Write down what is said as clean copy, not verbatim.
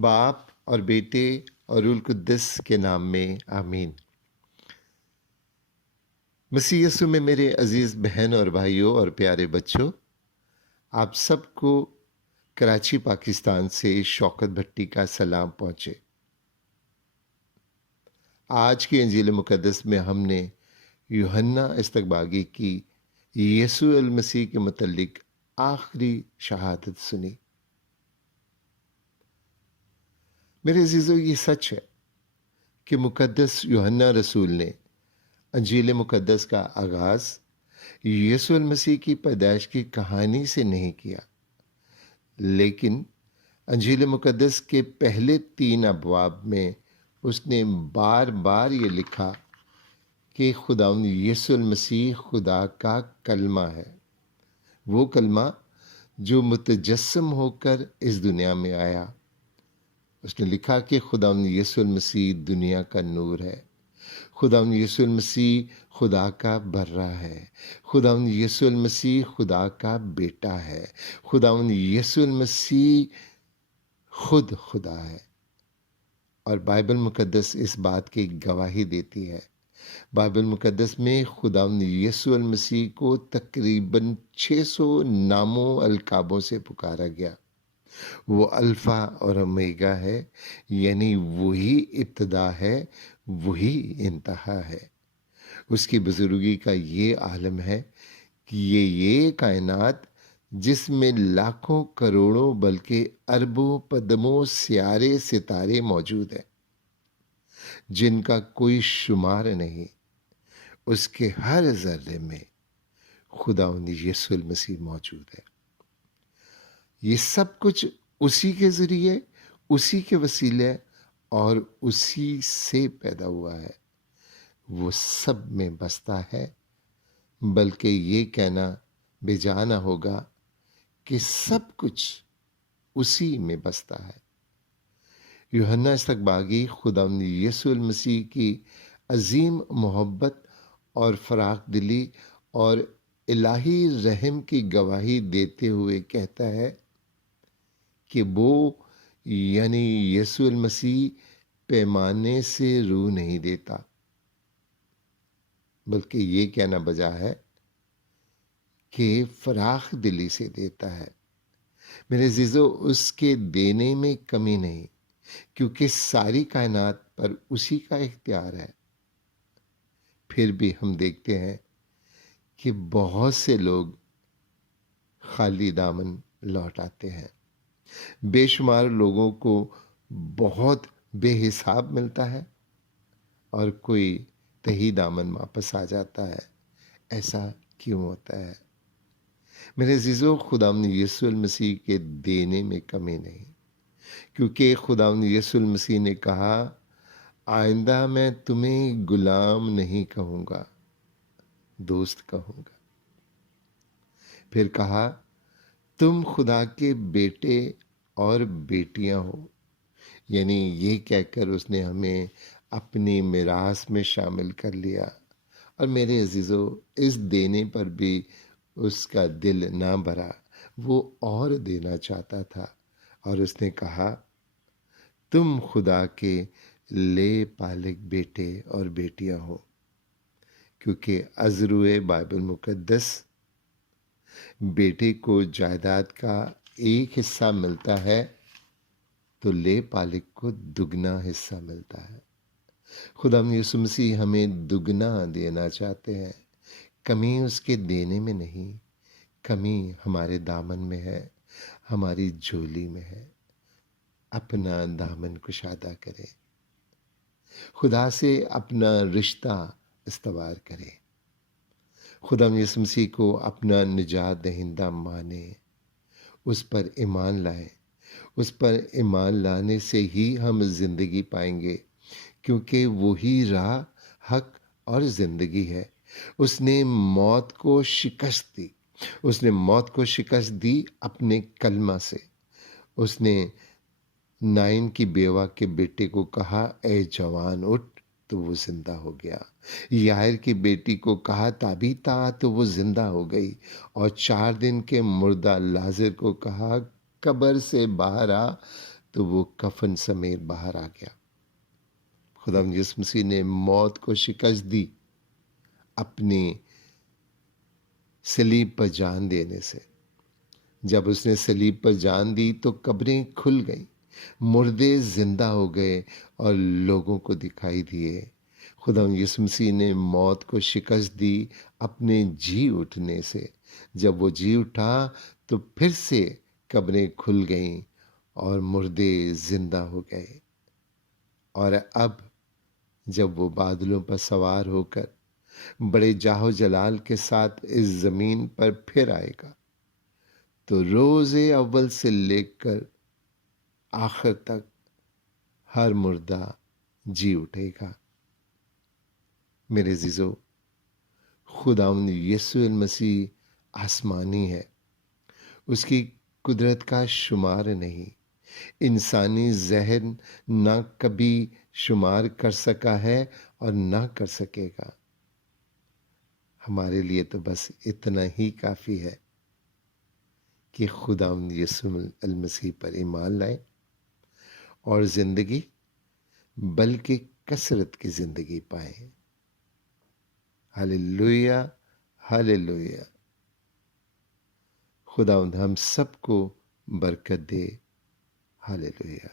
باپ اور بیٹے اور روح القدس کے نام میں آمین۔ مسیح یسوع میں میرے عزیز بہن اور بھائیوں اور پیارے بچوں، آپ سب کو کراچی پاکستان سے شوکت بھٹی کا سلام پہنچے۔ آج کی انجیل مقدس میں ہم نے یوحنا استقباغی کی یسوع المسیح کے متعلق آخری شہادت سنی۔ میرے عزیزوں، یہ سچ ہے کہ مقدس یوحنا رسول نے انجیل مقدس کا آغاز یسوع المسیح کی پیدائش کی کہانی سے نہیں کیا، لیکن انجیل مقدس کے پہلے 3 ابواب میں اس نے بار بار یہ لکھا کہ خداوند یسوع المسیح خدا کا کلمہ ہے، وہ کلمہ جو متجسم ہو کر اس دنیا میں آیا۔ اس نے لکھا کہ خداوند یسوع المسیح دنیا کا نور ہے، خداوند یسوع المسیح خدا کا برہ ہے، خداوند یسوع المسیح خدا کا بیٹا ہے، خداوند یسوع المسیح خود خدا ہے۔ اور بائبل مقدس اس بات کی گواہی دیتی ہے۔ بائبل مقدس میں خداوند یسوع المسیح کو تقریباً 600 ناموں القابوں سے پکارا گیا۔ وہ الفا اور اومیگا ہے، یعنی وہی ابتدا ہے، وہی انتہا ہے۔ اس کی بزرگی کا یہ عالم ہے کہ یہ کائنات جس میں لاکھوں کروڑوں بلکہ اربوں پدموں سیارے ستارے موجود ہیں، جن کا کوئی شمار نہیں، اس کے ہر ذرے میں خداوند یسوع المسیح موجود ہے۔ یہ سب کچھ اسی کے ذریعے، اسی کے وسیلے اور اسی سے پیدا ہوا ہے۔ وہ سب میں بستا ہے، بلکہ یہ کہنا بے جا نہ ہوگا کہ سب کچھ اسی میں بستا ہے۔ یوحنا استقباغی خداوند یسوع المسیح کی عظیم محبت اور فراخ دلی اور الہی رحم کی گواہی دیتے ہوئے کہتا ہے کہ وہ یعنی یسوع المسیح پیمانے سے روح نہیں دیتا، بلکہ یہ کہنا بجا ہے کہ فراخ دلی سے دیتا ہے۔ میرے عزیزو، اس کے دینے میں کمی نہیں، کیونکہ ساری کائنات پر اسی کا اختیار ہے۔ پھر بھی ہم دیکھتے ہیں کہ بہت سے لوگ خالی دامن لوٹ آتے ہیں۔ بے شمار لوگوں کو بہت بے حساب ملتا ہے اور کوئی تہی دامن واپس آ جاتا ہے۔ ایسا کیوں ہوتا ہے؟ میرے عزیزو، خداوند یسوع المسیح کے دینے میں کمی نہیں، کیونکہ خداوند یسوع المسیح نے کہا، آئندہ میں تمہیں غلام نہیں کہوں گا، دوست کہوں گا۔ پھر کہا، تم خدا کے بیٹے اور بیٹیاں ہو، یعنی یہ کہہ کر اس نے ہمیں اپنی میراث میں شامل کر لیا۔ اور میرے عزیزو، اس دینے پر بھی اس کا دل نہ بھرا، وہ اور دینا چاہتا تھا، اور اس نے کہا، تم خدا کے لے پالک بیٹے اور بیٹیاں ہو۔ کیونکہ ازروئے بائبل مقدس بیٹے کو جائیداد کا ایک حصہ ملتا ہے تو لے پالک کو دگنا حصہ ملتا ہے۔ خداوند یسوع مسیح ہمیں دگنا دینا چاہتے ہیں۔ کمی اس کے دینے میں نہیں، کمی ہمارے دامن میں ہے، ہماری جھولی میں ہے۔ اپنا دامن کشادہ کرے، خدا سے اپنا رشتہ استوار کرے، خداوند یسوع مسیح کو اپنا نجات دہندہ مانے، اس پر ایمان لائیں۔ اس پر ایمان لانے سے ہی ہم زندگی پائیں گے، کیونکہ وہی راہ، حق اور زندگی ہے۔ اس نے موت کو شکست دی، اس نے موت کو شکست دی اپنے کلمہ سے۔ اس نے نائن کی بیوہ کے بیٹے کو کہا، اے جوان اٹھ، تو وہ زندہ ہو گیا۔ یائر کی بیٹی کو کہا، تابیتا، تو وہ زندہ ہو گئی۔ اور 4 دن کے مردہ لازر کو کہا، قبر سے باہر آ، تو وہ کفن سمیت باہر آ گیا۔ خدا یسوع مسیح نے موت کو شکست دی اپنی صلیب پر جان دینے سے۔ جب اس نے صلیب پر جان دی تو قبریں کھل گئیں، مردے زندہ ہو گئے اور لوگوں کو دکھائی دیے۔ خدا یسوع مسیح نے موت کو شکست دی اپنے جی اٹھنے سے۔ جب وہ جی اٹھا تو پھر سے قبریں کھل گئیں اور مردے زندہ ہو گئے۔ اور اب جب وہ بادلوں پر سوار ہو کر بڑے جاہ و جلال کے ساتھ اس زمین پر پھر آئے گا تو روز اول سے لے کر آخر تک ہر مردہ جی اٹھے گا۔ میرے عزیزو، خداوند یسوع المسیح آسمانی ہے، اس کی قدرت کا شمار نہیں، انسانی ذہن نہ کبھی شمار کر سکا ہے اور نہ کر سکے گا۔ ہمارے لیے تو بس اتنا ہی کافی ہے کہ خداوند یسوع المسیح پر ایمان لائیں اور زندگی بلکہ کثرت کی زندگی پائیں۔ Hallelujah, hallelujah. خداوند ہم سب کو برکت دے۔ ہاللویا۔